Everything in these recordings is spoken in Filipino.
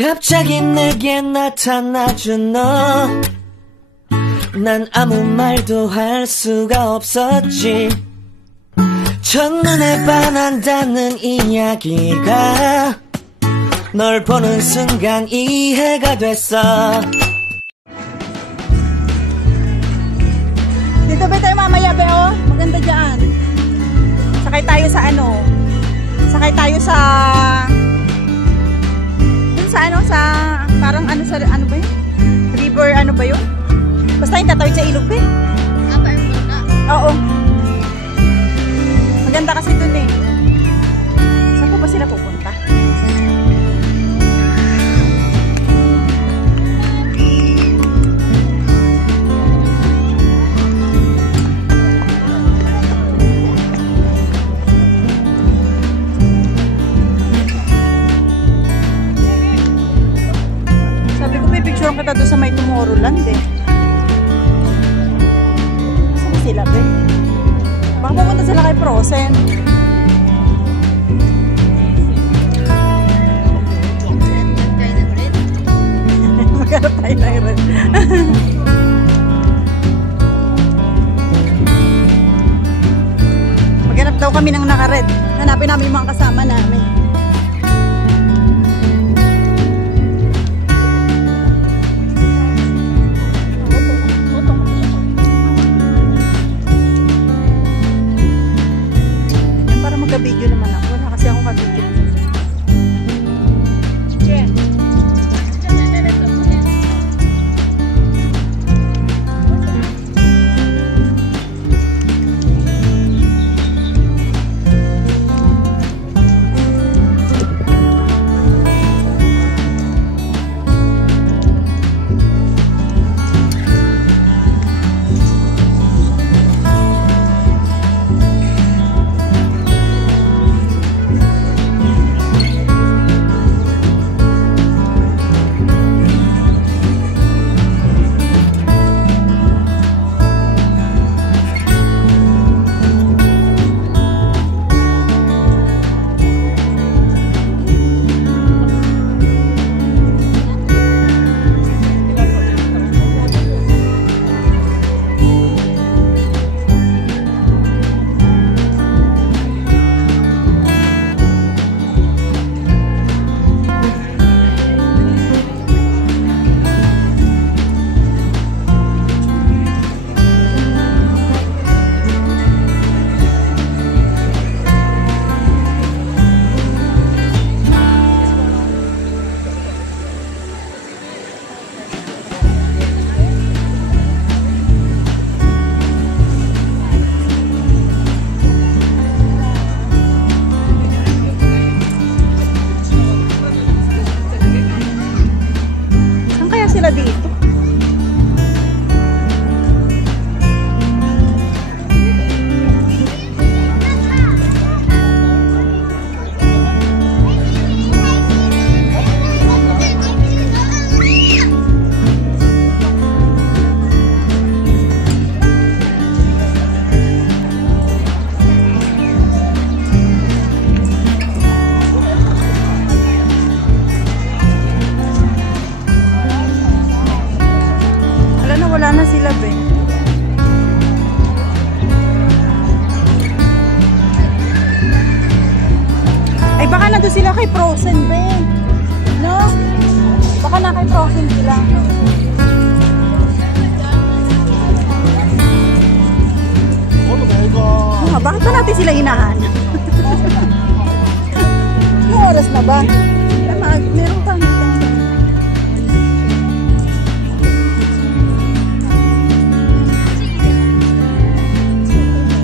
갑자기 내게 나타나준 너, 난 아무 말도 할 수가 없었지. 첫눈에 반한다는 이야기가 널 보는 순간 이해가 됐어. Dito ba tayo mamaya, Beo? Maganda dyan. Sakay tayo sa ano? Sakay tayo sa... Dun sa ano? Sa... Parang ano sa... Ano ba yun? River ano ba yun? Basta yung tatawid sa ilog, Be. Oo. Maganda kasi dun eh. Saan po ba sila pupunta? Sabi ko, pipicturean kita doon sa may Tomorrowland eh. Saan sila, Be? Baka pupunta sila kay Frozen. Maghanap tayo ng red. Maghanap daw kami ng naka-red. Hanapin namin yung mga kasama namin. Video naman ako. Wala kasi akong ka-video. Dito. Wala na sila, Be. Ay, baka na doon sila kay Frozen, Be. No? Baka na kay Frozen sila. Bakit ba natin sila hinahanap? Anong oras na ba? Meron kang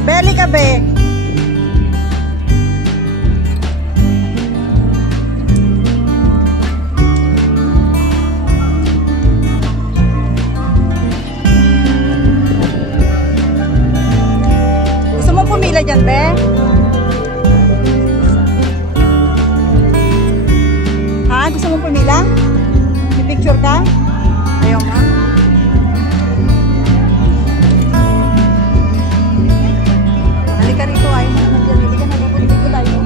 Beli ka, Be. Gusto mo pumila dyan, Be? Ha? Gusto mo pumila? May picture ka? Ayaw mo? Halika rito, ayaw mo naman dyan. Halika na, pupunti ko tayo.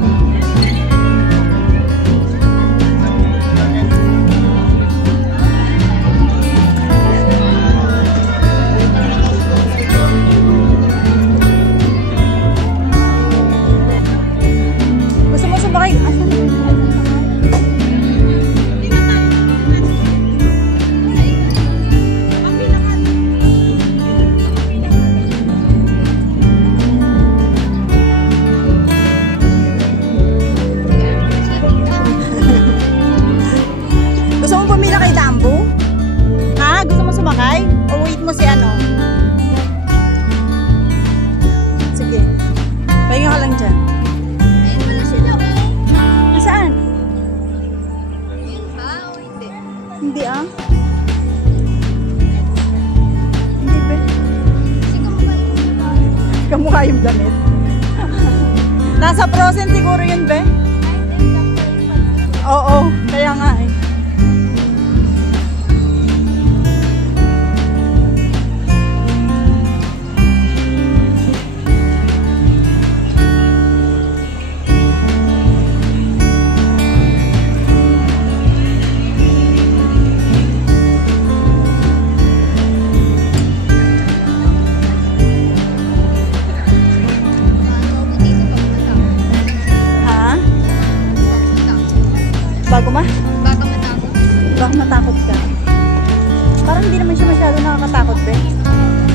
Hindi ah. Hindi ba? Kamukha yung damit. Nasa frozen siguro yun be? Oo, kaya nga eh. Bago ma? Baka matakot. Baka matakot ka. Parang hindi naman siya masyado nakakatakot, be.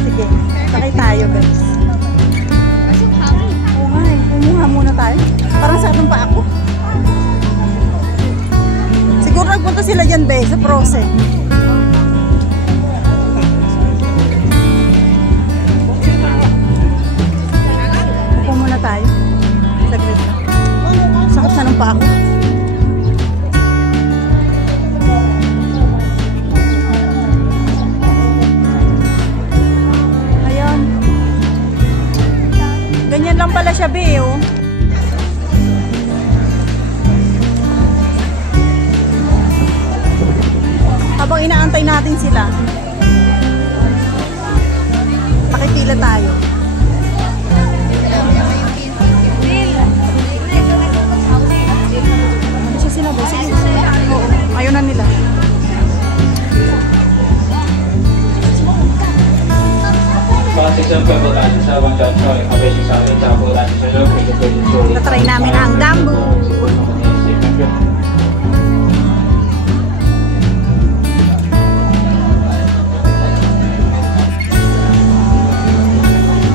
Sige, sakay tayo, be. Kaso hangin. Oo nga eh, kumuha muna tayo. Parang sa atin pa ako. Siguro nagpunta sila dyan, be, sa Prose. Upo muna tayo. Saglit na. Sakit na nung pa ako. Ganyan lang pala siya, be, oh. Habang inaantay natin sila, pakipila tayo. Kasi sila, be, sige. Oo, ayaw na nila. Natry namin ang Dambu.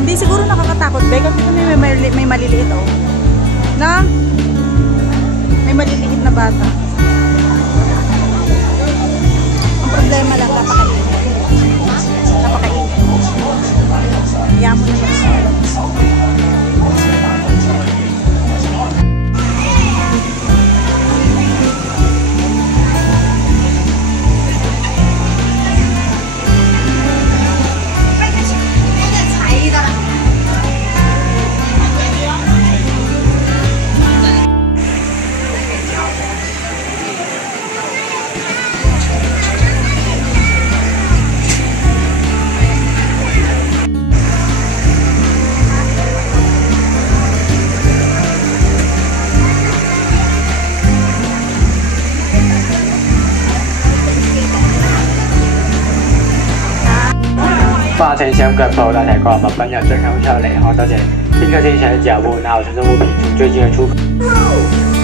Hindi siguro nakakatakot, be, kasi may maliliit, oh. Na? May maliliit na bata. Ang problema lang, napakainit. Napakainit. Kaya mo na lang.花青小腳鋪啦，提過物品由進口出嚟，好多謝。邊個正常嘅腳步，然後隨身物品從最近嘅出口。